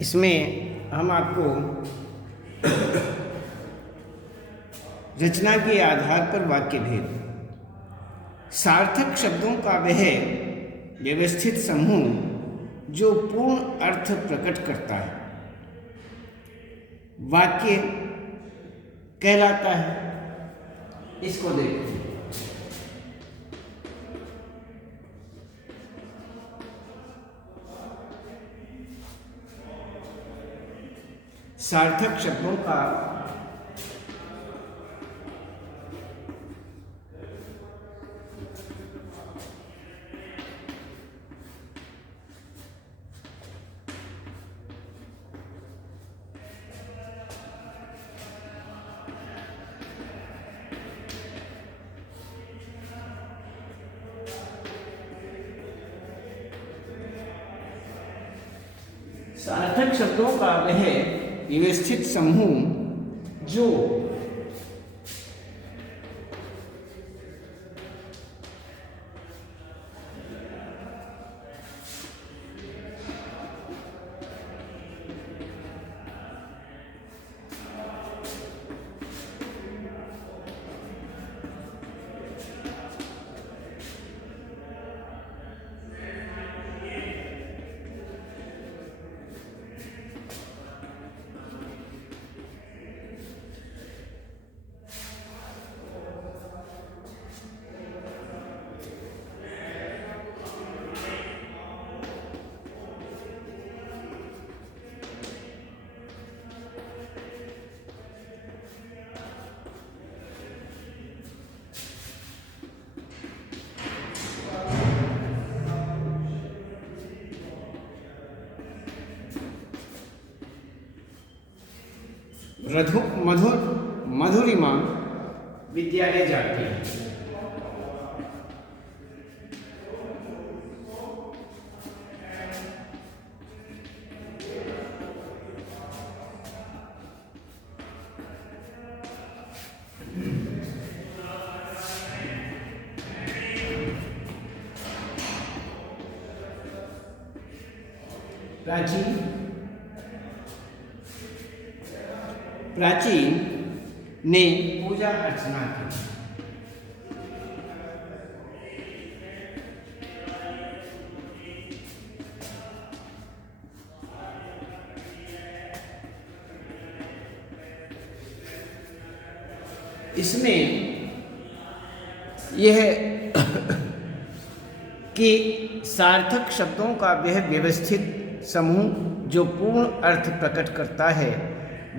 इसमें हम आपको रचना के आधार पर वाक्य भेद, सार्थक शब्दों का वह व्यवस्थित समूह जो पूर्ण अर्थ प्रकट करता है, वाक्य कहलाता है। इसको देखो, सार्थक शब्दों का सार्थक शब्दों का वह व्यवस्थित समूह जो मधुरिमा विद्यालय जाती है। प्राची ने पूजा अर्चना की। इसमें यह कि सार्थक शब्दों का वह व्यवस्थित समूह जो पूर्ण अर्थ प्रकट करता है,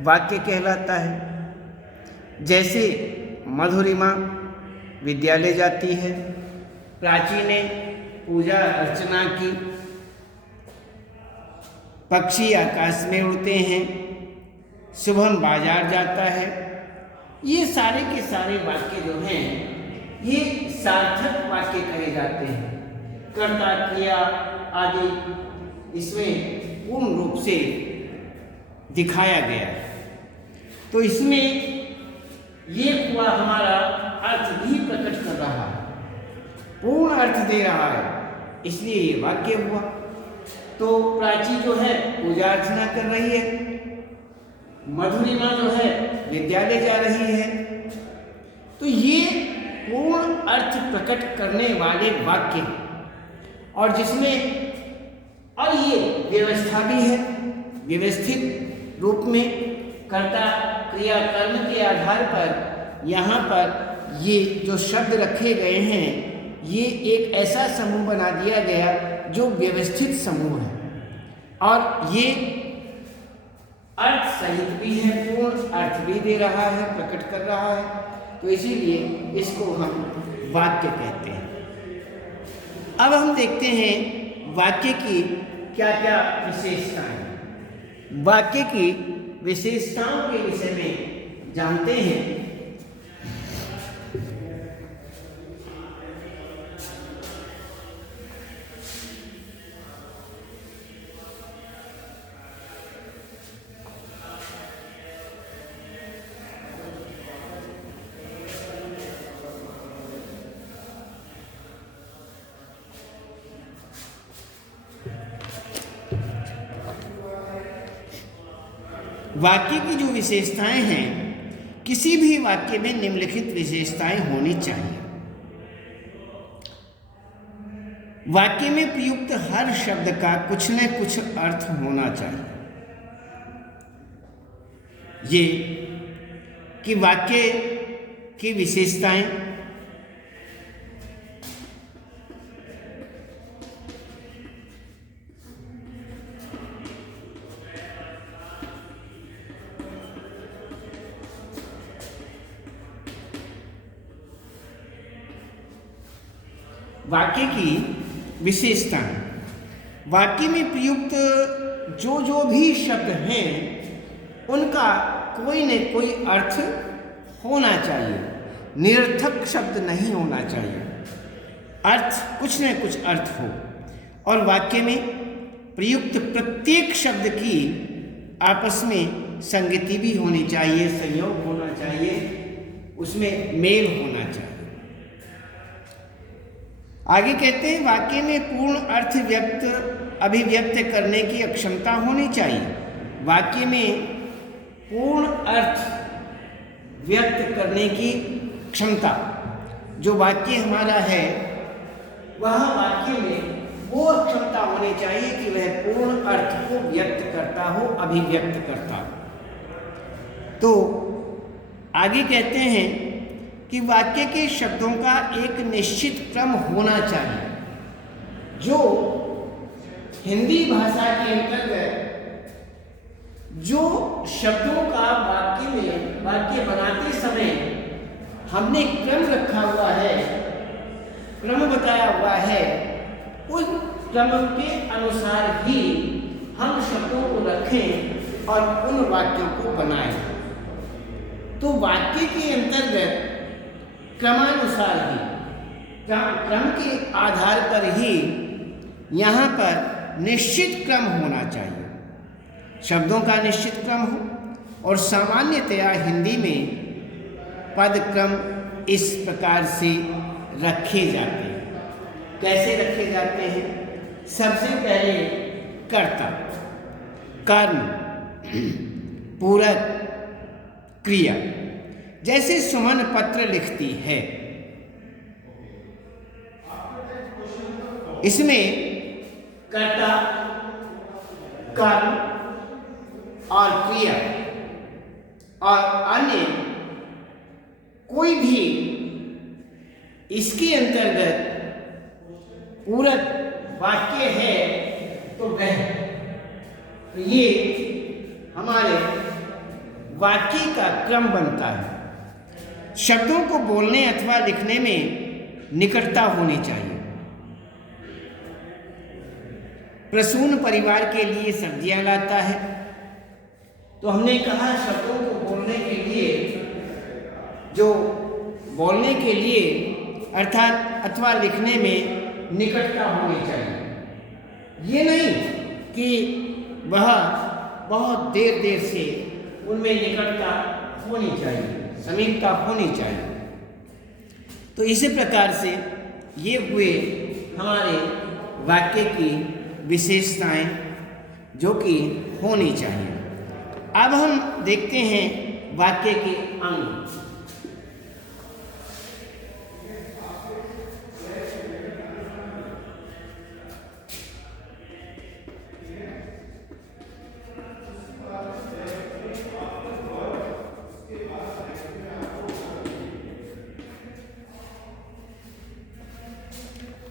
वाक्य कहलाता है। जैसे मधुरिमा विद्यालय जाती है, प्राची ने पूजा अर्चना की, पक्षी आकाश में उड़ते हैं, शुभम बाजार जाता है। ये सारे के सारे वाक्य जो हैं ये सार्थक वाक्य कहे जाते हैं। कर्ता क्रिया आदि इसमें पूर्ण रूप से दिखाया गया है। तो इसमें ये हुआ हमारा अर्थ भी प्रकट कर रहा है, पूर्ण अर्थ दे रहा है, इसलिए ये वाक्य हुआ। तो प्राची जो है पूजा अर्चना कर रही है, मधुरिमा जो है विद्यालय जा रही है। तो ये पूर्ण अर्थ प्रकट करने वाले वाक्य, और जिसमें और ये व्यवस्था भी है, व्यवस्थित रूप में कर्ता क्रिया कर्म के आधार पर यहाँ पर ये जो शब्द रखे गए हैं, ये एक ऐसा समूह बना दिया गया जो व्यवस्थित समूह है, और ये अर्थ सहित भी है, पूर्ण अर्थ भी दे रहा है, प्रकट कर रहा है। तो इसीलिए इसको हम वाक्य कहते हैं। अब हम देखते हैं वाक्य की क्या क्या विशेषताएं। वाक्य की विशेषताओं के विषय में जानते हैं। वाक्य की जो विशेषताएं हैं, किसी भी वाक्य में निम्नलिखित विशेषताएं होनी चाहिए। वाक्य में प्रयुक्त हर शब्द का कुछ न कुछ अर्थ होना चाहिए। ये कि वाक्य की विशेषताएं वाक्य की विशेषताएं, वाक्य में प्रयुक्त जो भी शब्द हैं उनका कोई न कोई अर्थ होना चाहिए, निरर्थक शब्द नहीं होना चाहिए, अर्थ कुछ न कुछ अर्थ हो। और वाक्य में प्रयुक्त प्रत्येक शब्द की आपस में संगति भी होनी चाहिए, संयोग होना चाहिए, उसमें मेल होना चाहिए। आगे कहते हैं वाक्य में पूर्ण अर्थ अभिव्यक्त करने की अक्षमता होनी चाहिए। वाक्य में पूर्ण अर्थ व्यक्त करने की क्षमता, जो वाक्य हमारा है वह वाक्य में वो क्षमता होनी चाहिए कि वह पूर्ण अर्थ को व्यक्त करता हो, अभिव्यक्त करता हो। तो आगे कहते हैं कि वाक्य के शब्दों का एक निश्चित क्रम होना चाहिए, जो हिंदी भाषा के अंतर्गत जो शब्दों का वाक्य बनाते समय हमने क्रम रखा हुआ है, क्रम बताया हुआ है, उस क्रम के अनुसार ही हम शब्दों को रखें और उन वाक्यों को बनाएं। तो वाक्य के अंतर्गत क्रमानुसार ही, क्रम के आधार पर ही यहाँ पर निश्चित क्रम होना चाहिए, शब्दों का निश्चित क्रम हो। और सामान्यतया हिंदी में पद क्रम इस प्रकार से रखे जाते हैं। कैसे रखे जाते हैं? सबसे पहले कर्ता, कर्म, पूरक, क्रिया। जैसे सुमन पत्र लिखती है, इसमें कर्ता, कर्म और क्रिया और अन्य कोई भी इसके अंतर्गत पूरक वाक्य है तो वह, तो ये हमारे वाक्य का क्रम बनता है। शब्दों को बोलने अथवा लिखने में निकटता होनी चाहिए। प्रसून परिवार के लिए सब्जियां लाता है, तो हमने कहा शब्दों को बोलने के लिए अर्थात अथवा लिखने में निकटता होनी चाहिए। ये नहीं कि वह बहुत देर से उनमें निकटता होनी चाहिए, समीपता होनी चाहिए। तो इसी प्रकार से ये हुए हमारे वाक्य की विशेषताएं जो कि होनी चाहिए। अब हम देखते हैं वाक्य के अंग।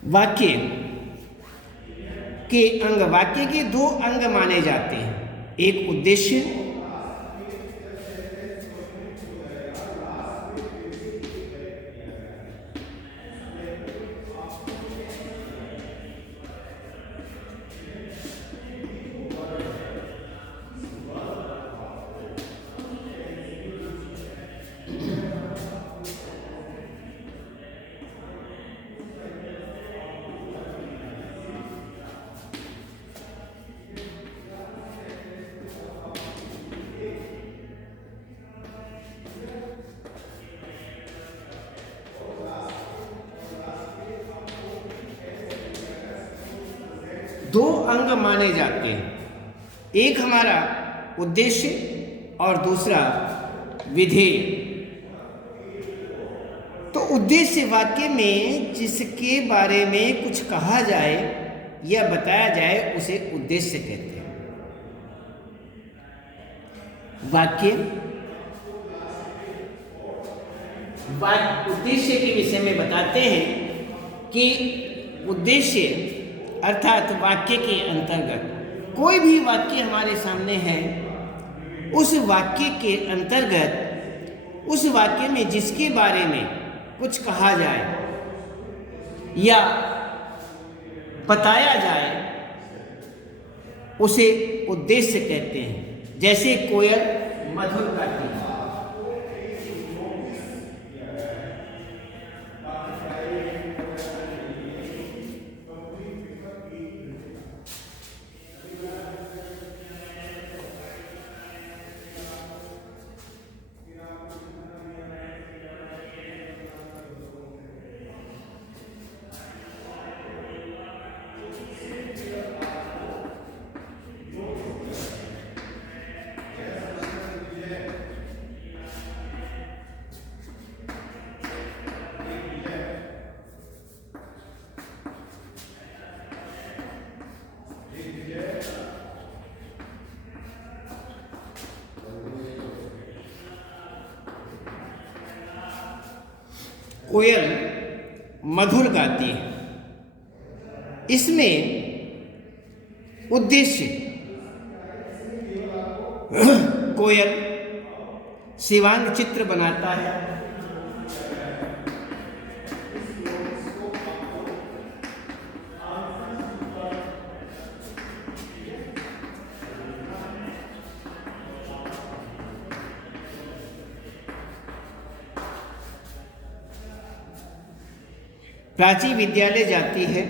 वाक्य के अंग, वाक्य के दो अंग माने जाते हैं, एक उद्देश्य दो अंग माने जाते हैं, एक हमारा उद्देश्य और दूसरा विधेय। तो उद्देश्य वाक्य में जिसके बारे में कुछ कहा जाए या बताया जाए उसे उद्देश्य कहते हैं। उद्देश्य के विषय में बताते हैं कि उद्देश्य अर्थात वाक्य के अंतर्गत कोई भी वाक्य हमारे सामने है, उस वाक्य के अंतर्गत उस वाक्य में जिसके बारे में कुछ कहा जाए या बताया जाए उसे उद्देश्य कहते हैं। जैसे कोयल मधुर गाती है। कोयल मधुर गाती है। इसमें उद्देश्य कोयल शिवांग चित्र बनाता है। प्राची विद्यालय जाती है।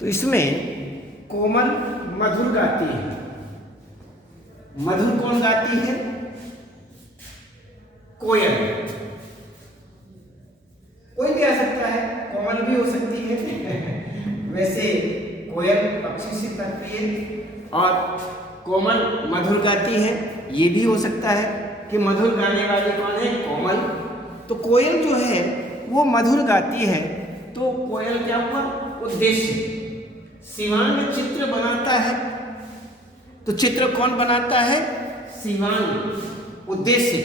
तो इसमें कोमल मधुर गाती है। मधुर कौन गाती है? कोयल। कोई भी आ सकता है, कोमल भी हो सकती है। वैसे कोयल पक्षी से करती है और कोमल मधुर गाती है, ये भी हो सकता है कि मधुर गाने वाली कौन है? कोमल। तो कोयल जो है वो मधुर गाती है। तो कोयल क्या हुआ? उद्देश्य। शिवांग चित्र बनाता है। तो चित्र कौन बनाता है? शिवांग। उद्देश्य।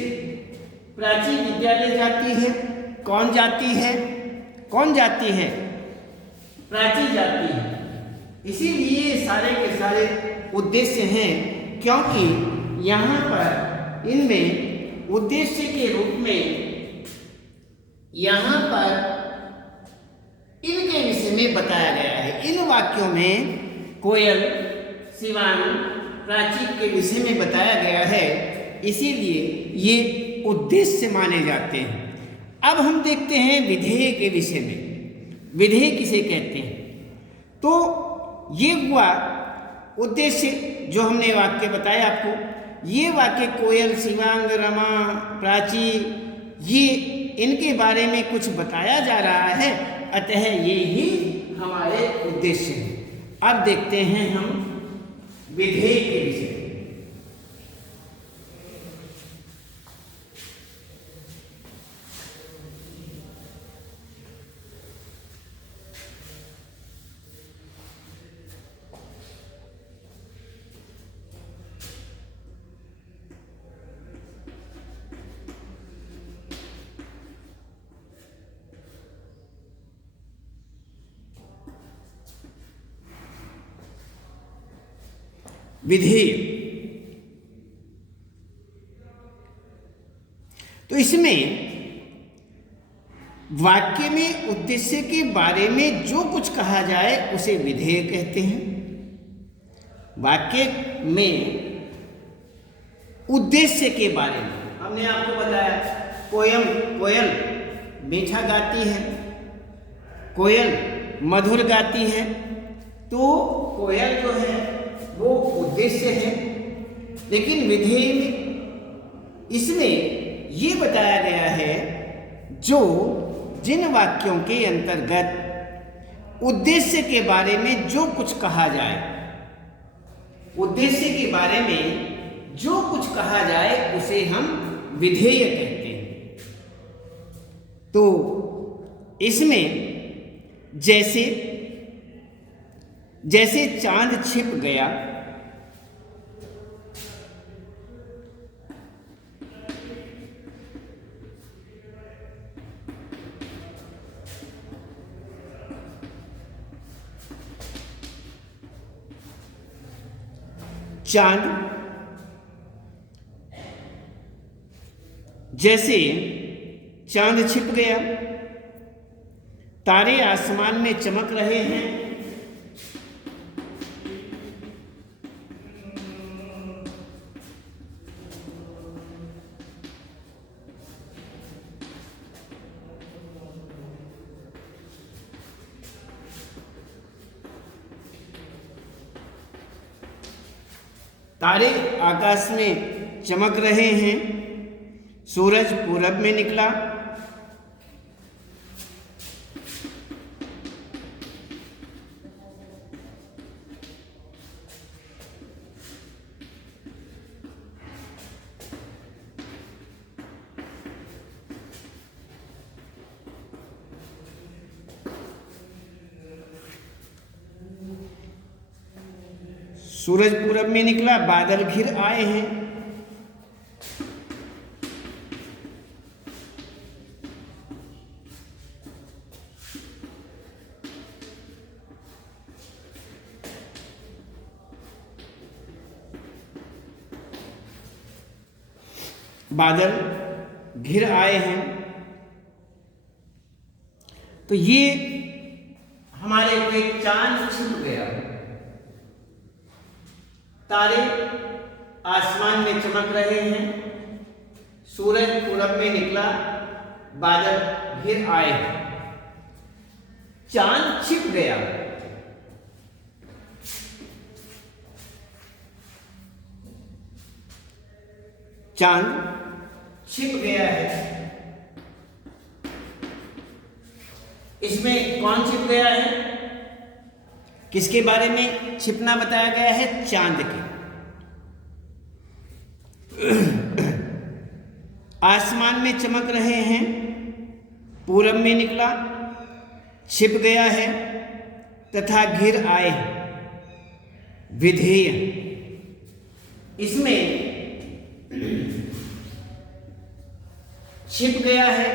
प्राची विद्यालय जाती है। कौन जाती है? कौन जाती है? प्राची जाती है। इसीलिए सारे के सारे उद्देश्य हैं, क्योंकि यहाँ पर इनमें उद्देश्य के रूप में यहाँ पर इनके विषय में बताया गया है। इन वाक्यों में कोयल, शिवांग, प्राची के विषय में बताया गया है, इसीलिए ये उद्देश्य माने जाते हैं। अब हम देखते हैं विधेय के विषय में। विधेय किसे कहते हैं? तो ये हुआ उद्देश्य जो हमने वाक्य बताया आपको। ये वाक्य कोयल, शिवांग, रमा, प्राची, ये इनके बारे में कुछ बताया जा रहा है, अतः ये ही हमारे उद्देश्य हैं। अब देखते हैं हम विधेय के विषय। विधेय। तो इसमें वाक्य में उद्देश्य के बारे में जो कुछ कहा जाए उसे विधेय कहते हैं। वाक्य में उद्देश्य के बारे में हमने आपको बताया, कोयल मीठा गाती है, कोयल मधुर गाती है, तो कोयल जो है वो उद्देश्य है। लेकिन विधेय में इसमें ये बताया गया है जो जिन वाक्यों के अंतर्गत उद्देश्य के बारे में जो कुछ कहा जाए, उद्देश्य के बारे में जो कुछ कहा जाए उसे हम विधेय कहते हैं। तो इसमें जैसे जैसे चांद छिप गया, चांद जैसे चांद छिप गया, तारे आसमान में चमक रहे हैं, तारे आकाश में चमक रहे हैं, सूरज पूरब में निकला, सूरज पूरब में निकला, बादल घिर आए हैं, बादल घिर आए हैं। तो ये हमारे पे चांद छिप गया, तारे आसमान में चमक रहे हैं, सूरज पूरब में निकला, बादल घिर आए हैं। चांद छिप गया, चांद छिप गया है। इसमें कौन छिप गया है? किसके बारे में छिपना बताया गया है? चांद के। आसमान में चमक रहे हैं, पूरब में निकला, छिप गया है तथा घिर आए हैं। विधेय, इसमें छिप गया है,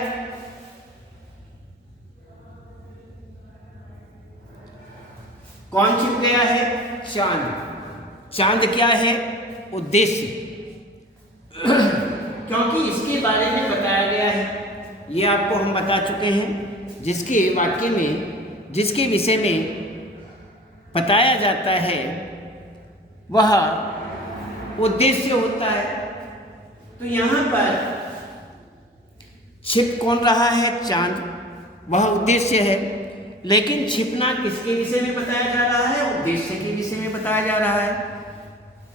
कौन छिप गया है? चांद। चांद क्या है? उद्देश्य, क्योंकि इसके बारे में बताया गया है, ये आपको हम बता चुके हैं। जिसके वाक्य में, जिसके विषय में बताया जाता है वह उद्देश्य होता है। तो यहाँ पर छिप कौन रहा है? चांद, वह उद्देश्य है। लेकिन छिपना किसके विषय में बताया जा रहा है? उद्देश्य के विषय में बताया जा रहा है।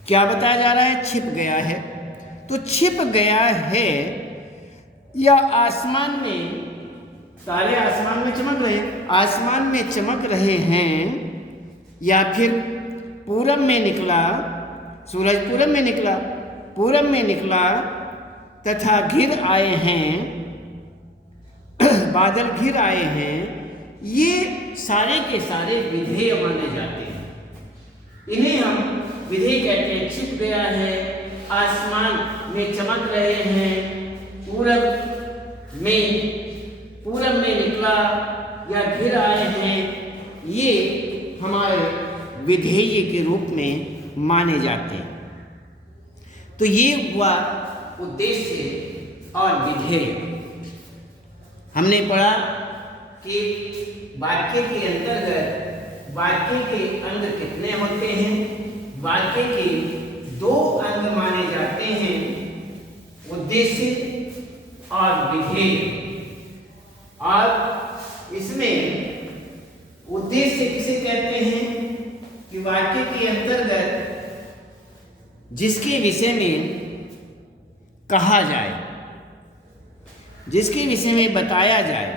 क्या बताया जा रहा है? छिप गया है। तो छिप गया है या आसमान में, तारे आसमान में चमक रहे हैं, आसमान में चमक रहे हैं, या फिर पूरब में निकला, सूरज पूरब में निकला, पूरब में निकला तथा घिर आए हैं, बादल घिर आए हैं, ये सारे के सारे विधेय माने जाते हैं। इन्हें हम विधेय कहते हैं। छिप गया है, आसमान में चमक रहे हैं, पूरब में निकला या घिर आए हैं, ये हमारे विधेय के रूप में माने जाते हैं। तो ये हुआ उद्देश्य और विधेय। हमने पढ़ा कि वाक्य के अंतर्गत वाक्य के अंग कितने होते हैं? वाक्य के दो अंग माने जाते हैं, उद्देश्य और विधेय। और इसमें जिसके विषय में कहा जाए, जिसके विषय में बताया जाए,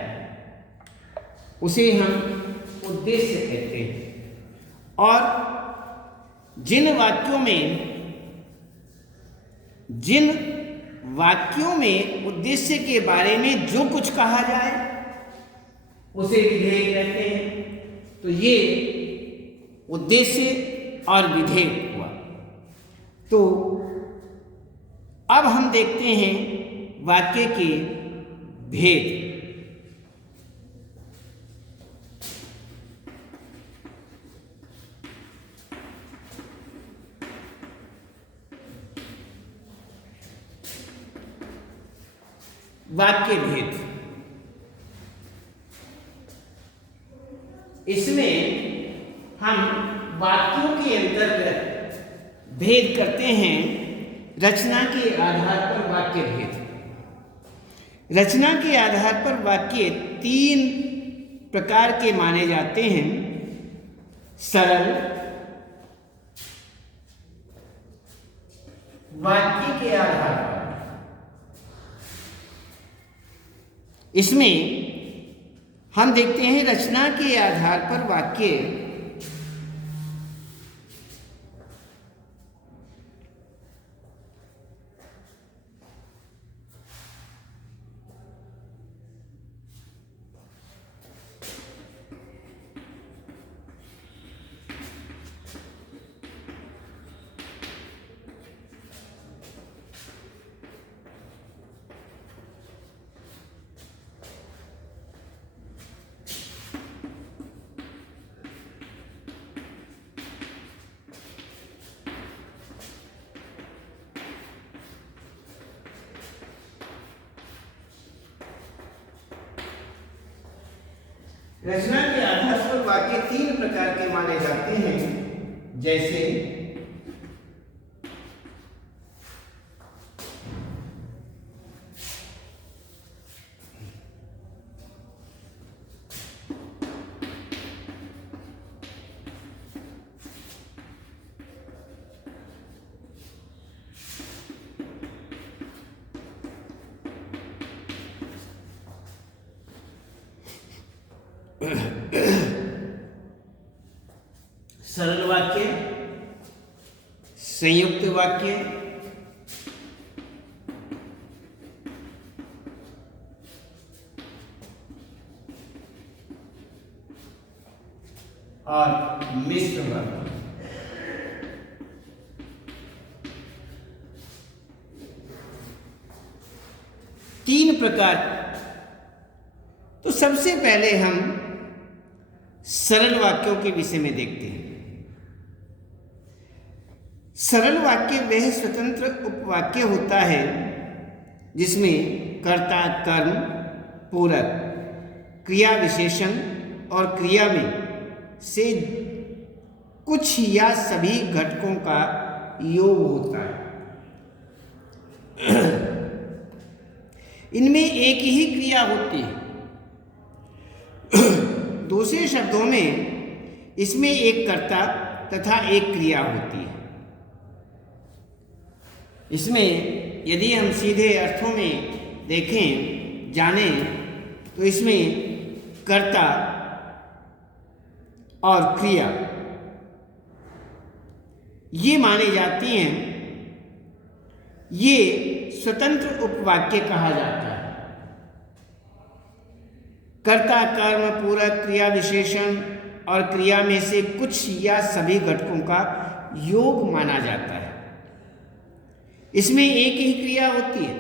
उसे हम उद्देश्य कहते हैं। और जिन वाक्यों में उद्देश्य के बारे में जो कुछ कहा जाए उसे विधेय कहते हैं। तो ये उद्देश्य और विधेय हुआ। तो अब हम देखते हैं वाक्य के भेद। वाक्य भेद, इसमें हम वाक्यों के अंतर्गत भेद करते हैं रचना के आधार पर वाक्य भेद। रचना के आधार पर वाक्य 3 प्रकार के माने जाते हैं। सरल वाक्य के आधार पर, इसमें हम देखते हैं रचना के आधार पर वाक्य रचना के आधार पर वाक्य 3 प्रकार के माने जाते हैं। जैसे सरल वाक्य, संयुक्त वाक्य, और मिश्र वाक्य। तीन प्रकार। तो सबसे पहले हम सरल वाक्यों के विषय में देखते हैं। सरल वाक्य वह स्वतंत्र उपवाक्य होता है जिसमें कर्ता, कर्म, पूरक, क्रिया विशेषण और क्रिया में से कुछ या सभी घटकों का योग होता है। इनमें एक ही क्रिया होती है। दूसरे शब्दों में इसमें एक कर्ता तथा एक क्रिया होती है। इसमें यदि हम सीधे अर्थों में देखें, जानें, तो इसमें कर्ता और क्रिया ये मानी जाती हैं। ये स्वतंत्र उपवाक्य कहा जाता है। कर्ता, कर्म, पूरक, क्रिया विशेषण और क्रिया में से कुछ या सभी घटकों का योग माना जाता है। इसमें एक ही क्रिया होती है।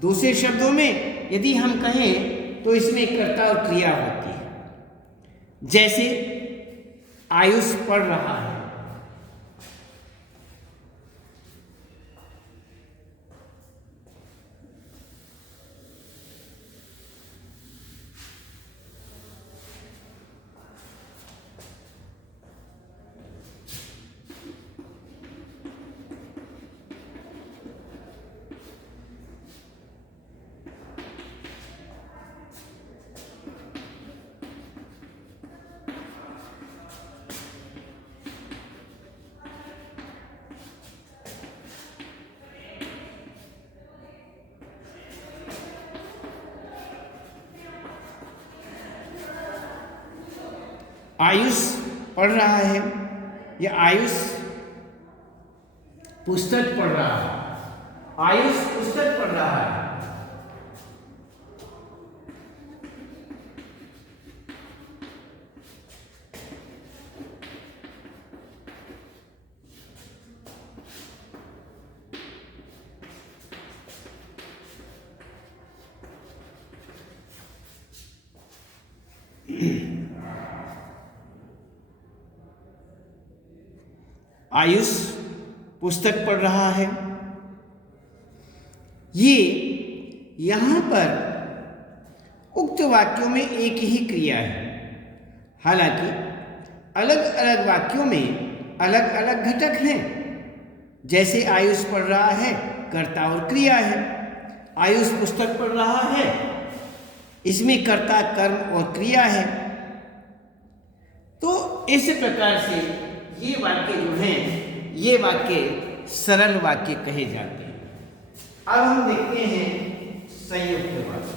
दूसरे शब्दों में यदि हम कहें तो इसमें कर्ता और क्रिया होती है। जैसे आयुष पढ़ रहा है, आयुष पढ़ रहा है या आयुष पुस्तक पढ़ रहा है। आयुष पुस्तक पढ़ रहा है। आयुष पुस्तक पढ़ रहा है। ये यहां पर उक्त वाक्यों में एक ही क्रिया है। हालांकि अलग अलग वाक्यों में अलग अलग घटक हैं। जैसे आयुष पढ़ रहा है, कर्ता और क्रिया है। आयुष पुस्तक पढ़ रहा है, इसमें कर्ता, कर्म और क्रिया है। तो इस प्रकार से ये वाक्य जो हैं, ये वाक्य सरल वाक्य कहे जाते हैं। अब हम देखते हैं संयुक्त वाक्य।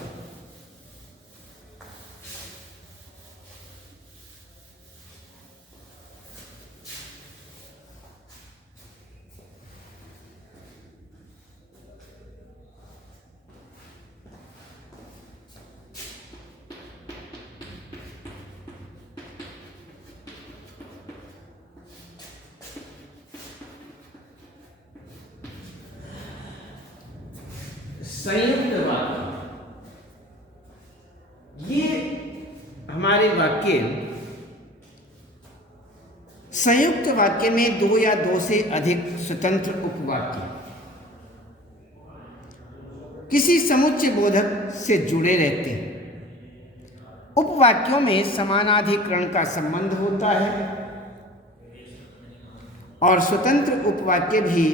संयुक्त वाक्य, ये हमारे वाक्य संयुक्त वाक्य में दो या दो से अधिक स्वतंत्र उपवाक्य किसी समुच्चय बोधक से जुड़े रहते हैं। उपवाक्यों में समानाधिकरण का संबंध होता है और स्वतंत्र उपवाक्य भी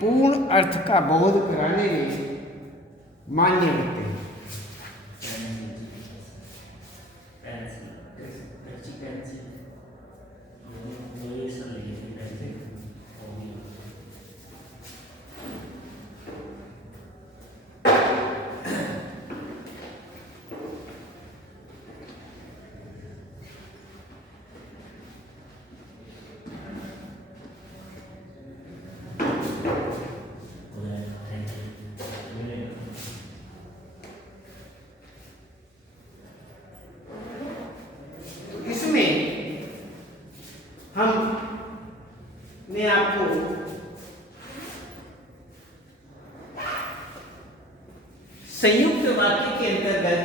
पूर्ण अर्थ का बोध कराने में मान्य होते हैं। मैं आपको संयुक्त वाक्य के अंतर्गत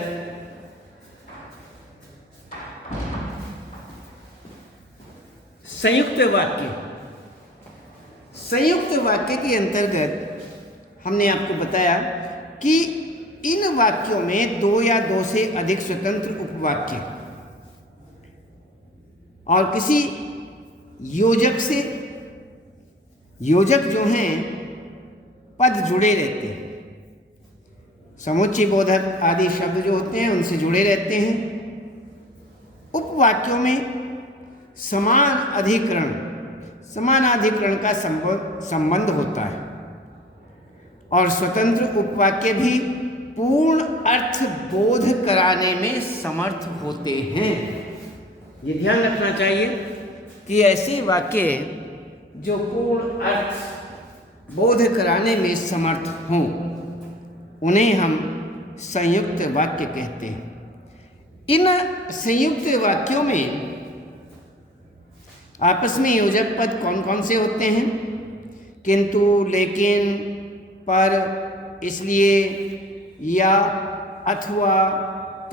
संयुक्त वाक्य के अंतर्गत हमने आपको बताया कि इन वाक्यों में दो या दो से अधिक स्वतंत्र उपवाक्य और किसी योजक जो हैं पद जुड़े रहते हैं। समुच्चय बोधक आदि शब्द जो होते हैं उनसे जुड़े रहते हैं। उपवाक्यों में समानाधिकरण का संबंध होता है और स्वतंत्र उपवाक्य भी पूर्ण अर्थ बोध कराने में समर्थ होते हैं। ये ध्यान रखना चाहिए कि ऐसे वाक्य जो पूर्ण अर्थ बोध कराने में समर्थ हों उन्हें हम संयुक्त वाक्य कहते हैं। इन संयुक्त वाक्यों में आपस में योजक पद कौन कौन से होते हैं? किंतु, लेकिन, पर, इसलिए, या, अथवा,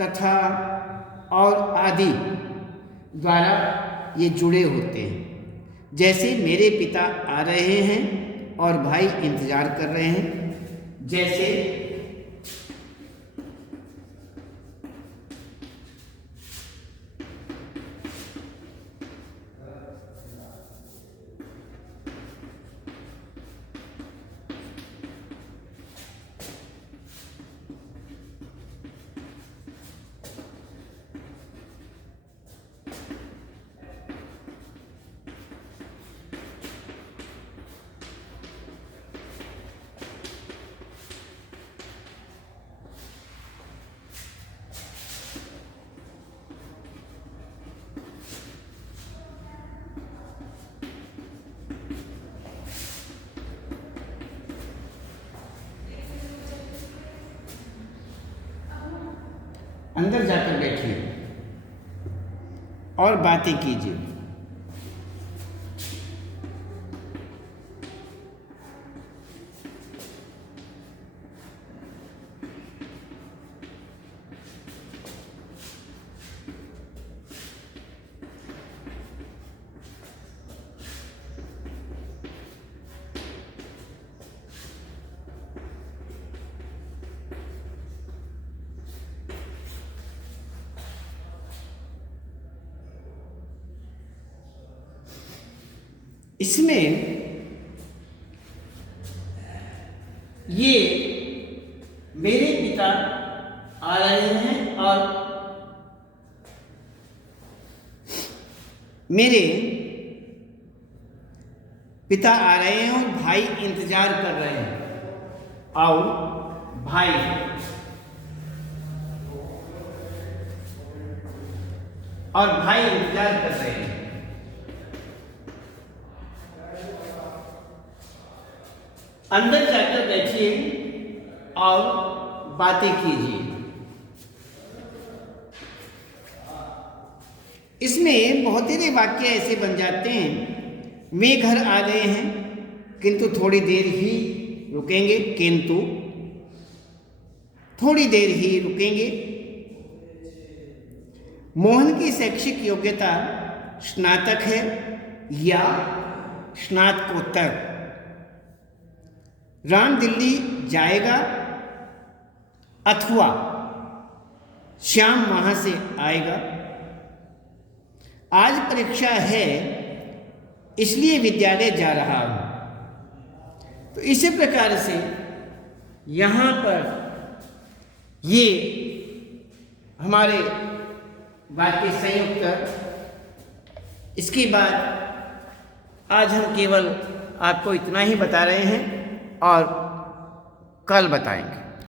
तथा और आदि द्वारा ये जुड़े होते हैं। जैसे मेरे पिता आ रहे हैं और भाई इंतजार कर रहे हैं। जैसे अंदर जाकर बैठिए और बातें कीजिए। इसमें ये मेरे पिता आ रहे हैं और मेरे पिता आ रहे हैं और भाई इंतजार कर रहे हैं। और भाई इंतजार कर रहे हैं। अंदर जाकर बैठिए और बातें कीजिए। इसमें बहुत सारे वाक्य ऐसे बन जाते हैं, वे घर आ गए हैं किंतु थोड़ी देर ही रुकेंगे, किंतु थोड़ी देर ही रुकेंगे। मोहन की शैक्षिक योग्यता स्नातक है या स्नातकोत्तर। राम दिल्ली जाएगा अथवा श्याम वहां से आएगा। आज परीक्षा है इसलिए विद्यालय जा रहा हूं। तो इसी प्रकार से यहाँ पर ये हमारे वाक्य संयुक्त। इसके बाद आज हम केवल आपको इतना ही बता रहे हैं और कल बताएंगे।